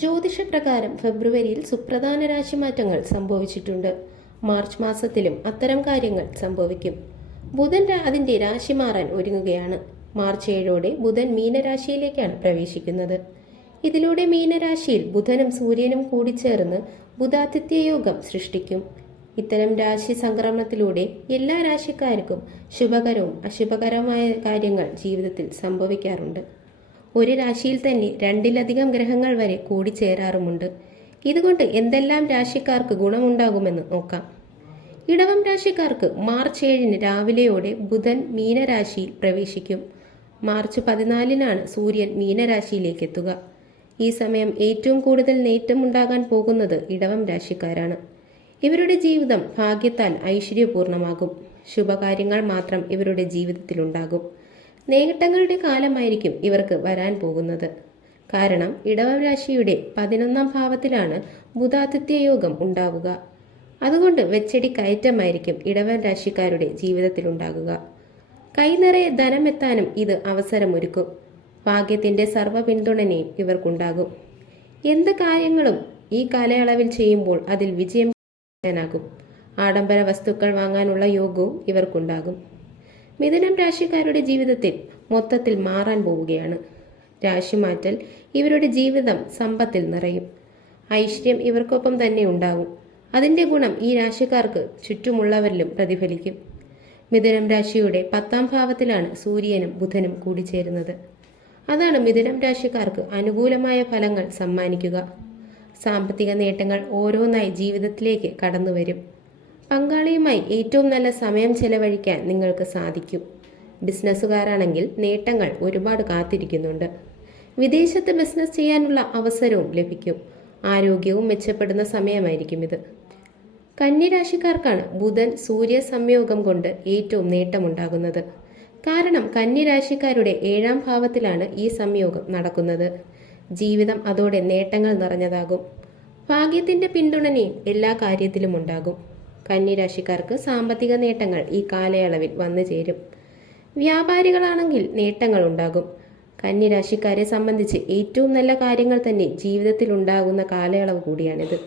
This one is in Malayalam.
ജ്യോതിഷപ്രകാരം ഫെബ്രുവരിയിൽ സുപ്രധാന രാശിമാറ്റങ്ങൾ സംഭവിച്ചിട്ടുണ്ട്. മാർച്ച് മാസത്തിലും അത്തരം കാര്യങ്ങൾ സംഭവിക്കും. ബുധൻ അതിന്റെ രാശി മാറാൻ ഒരുങ്ങുകയാണ്. മാർച്ച് ഏഴോടെ ബുധൻ മീനരാശിയിലേക്കാണ് പ്രവേശിക്കുന്നത്. ഇതിലൂടെ മീനരാശിയിൽ ബുധനും സൂര്യനും കൂടിച്ചേർന്ന് ബുധാതിഥ്യ യോഗം സൃഷ്ടിക്കും. ഇത്തരം രാശി സംക്രമണത്തിലൂടെ എല്ലാ രാശിക്കാർക്കും ശുഭകരവും അശുഭകരവുമായ കാര്യങ്ങൾ ജീവിതത്തിൽ സംഭവിക്കാറുണ്ട്. ഒരു രാശിയിൽ തന്നെ രണ്ടിലധികം ഗ്രഹങ്ങൾ വരെ കൂടിച്ചേരാറുമുണ്ട്. ഇതുകൊണ്ട് എന്തെല്ലാം രാശിക്കാർക്ക് ഗുണമുണ്ടാകുമെന്ന് നോക്കാം. ഇടവം രാശിക്കാർക്ക് മാർച്ച് ഏഴിന് രാവിലെയോടെ ബുധൻ മീനരാശിയിൽ പ്രവേശിക്കും. മാർച്ച് പതിനാലിനാണ് സൂര്യൻ മീനരാശിയിലേക്ക് എത്തുക. ഈ സമയം ഏറ്റവും കൂടുതൽ നേറ്റമുണ്ടാകാൻ പോകുന്നത് ഇടവം രാശിക്കാരാണ്. ഇവരുടെ ജീവിതം ഭാഗ്യത്താൽ ഐശ്വര്യപൂർണമാകും. ശുഭകാര്യങ്ങൾ മാത്രം ഇവരുടെ ജീവിതത്തിലുണ്ടാകും. നേട്ടങ്ങളുടെ കാലമായിരിക്കും ഇവർക്ക് വരാൻ പോകുന്നത്. കാരണം ഇടവരാശിയുടെ പതിനൊന്നാം ഭാവത്തിലാണ് ബുധാതിഥ്യ യോഗം ഉണ്ടാവുക. അതുകൊണ്ട് വെച്ചടി കയറ്റമായിരിക്കും ഇടവൻ രാശിക്കാരുടെ ജീവിതത്തിൽ ജീവിതത്തിലുണ്ടാകുക കൈനിറയെ ധനമെത്താനും ഇത് അവസരമൊരുക്കും. ഭാഗ്യത്തിന്റെ സർവ പിന്തുണനയും ഇവർക്കുണ്ടാകും. എന്ത് കാര്യങ്ങളും ഈ കാലയളവിൽ ചെയ്യുമ്പോൾ അതിൽ വിജയം ാകും ആഡംബര വസ്തുക്കൾ വാങ്ങാനുള്ള യോഗവും ഇവർക്കുണ്ടാകും. മിഥുനം രാശിക്കാരുടെ ജീവിതത്തിൽ മൊത്തത്തിൽ മാറാൻ പോവുകയാണ്. രാശിമാറ്റൽ ഇവരുടെ ജീവിതം സമ്പത്തിൽ നിറയും. ഐശ്വര്യം ഇവർക്കൊപ്പം തന്നെ ഉണ്ടാവും. അതിന്റെ ഗുണം ഈ രാശിക്കാർക്ക് ചുറ്റുമുള്ളവരിലും പ്രതിഫലിക്കും. മിഥുനം രാശിയുടെ പത്താം ഭാവത്തിലാണ് സൂര്യനും ബുധനും കൂടിച്ചേരുന്നത്. അതാണ് മിഥുനം രാശിക്കാർക്ക് അനുകൂലമായ ഫലങ്ങൾ സമ്മാനിക്കുക. സാമ്പത്തിക നേട്ടങ്ങൾ ഓരോന്നായി ജീവിതത്തിലേക്ക് കടന്നു വരും പങ്കാളിയുമായി ഏറ്റവും നല്ല സമയം ചെലവഴിക്കാൻ നിങ്ങൾക്ക് സാധിക്കും. ബിസിനസ്സുകാരാണെങ്കിൽ നേട്ടങ്ങൾ ഒരുപാട് കാത്തിരിക്കുന്നുണ്ട്. വിദേശത്ത് ബിസിനസ് ചെയ്യാനുള്ള അവസരവും ലഭിക്കും. ആരോഗ്യവും മെച്ചപ്പെടുന്ന സമയമായിരിക്കും ഇത്. കന്യരാശിക്കാർക്കാണ് ബുധൻ സൂര്യ സംയോഗം കൊണ്ട് ഏറ്റവും നേട്ടമുണ്ടാകുന്നത്. കാരണം കന്യരാശിക്കാരുടെ ഏഴാം ഭാവത്തിലാണ് ഈ സംയോഗം നടക്കുന്നത്. ജീവിതം അതോടെ നേട്ടങ്ങൾ നിറഞ്ഞതാകും. ഭാഗ്യത്തിന്റെ പിന്തുണനയും എല്ലാ കാര്യത്തിലും ഉണ്ടാകും. കന്യരാശിക്കാർക്ക് സാമ്പത്തിക നേട്ടങ്ങൾ ഈ കാലയളവിൽ വന്നു ചേരും. വ്യാപാരികളാണെങ്കിൽ നേട്ടങ്ങൾ ഉണ്ടാകും. കന്യരാശിക്കാരെ സംബന്ധിച്ച് ഏറ്റവും നല്ല കാര്യങ്ങൾ തന്നെ ജീവിതത്തിൽ ഉണ്ടാകുന്ന കാലയളവ് കൂടിയാണിത്.